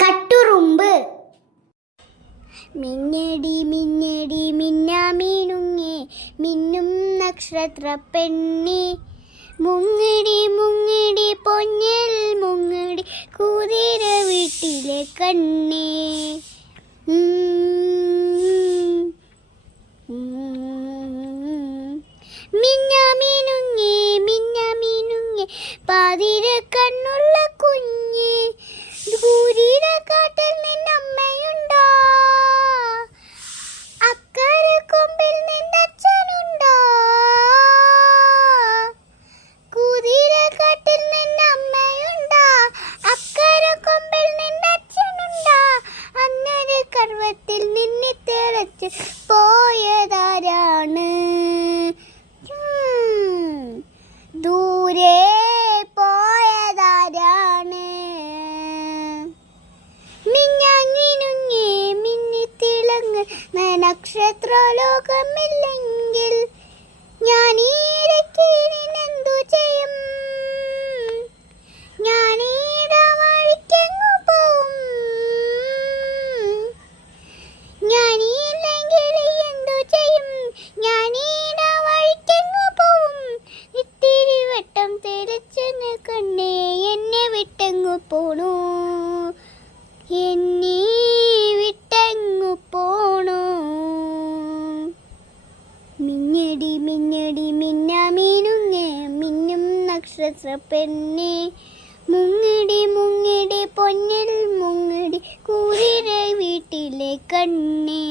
കട്ടുറുമ്പ്. മിന്നടി മിന്നടി മിന്നാമീനുങ്ങേ, മിന്നും നക്ഷത്ര പെണ്ണേ, മുങ്ങടി മുങ്ങടി പൊന്നൽ മുങ്ങടി കുതിര വീട്ടിലെ കണ്ണേ. മിന്നാമീനുങ്ങേ മിന്നാമീനുങ്ങേ, പാതിര കണ്ണുള്ള കുഞ്ഞ്, ദൂരീര കാട്ടിൽ നിന്നമ്മയുണ്ടോ, അക്കര കൊമ്പിൽ നിന്നച്ഛനുണ്ടോ, കുതിര കാട്ടിൽ നിന്നമ്മയുണ്ടോ, അക്കര കൊമ്പിൽ നിന്നച്ഛനുണ്ടോ, അന്നൊരു കർവത്തിൽ നിന്നെ തിളച്ച് പോയതാരാണ്, ദൂരെ പോയതാരാണ്. മിന്നാങ്ങിനുങ്ങേ മിന്നിത്തിളങ്ങ് നക്ഷത്രലോകമില്ലെങ്കിൽ ഞാൻ ഈരക്കിനെന്തു ചെയ്യും, ഞാനീട വഴിക്കെങ്ങു പോവും, ഞാനില്ലെങ്കിൽ എന്തു ചെയ്യും, ഞാനീട വഴിക്കെങ്ങു പോവും, ഇത്തിരി വട്ടം തെളിച്ചെന്ന് കണ്ണേ എന്നെ വിട്ടെങ്ങു പോണു, എന്നെ വിട്ടെങ്ങു പോണു. മിന്നടി മിന്നടി മിന്നാമീനുങ്ങേ, മിന്നും നക്ഷത്ര പെണ്ണേ, മുങ്ങടി മുങ്ങടി പൊന്നൽ മുങ്ങടി കുതിര വീട്ടിലെ കണ്ണേ.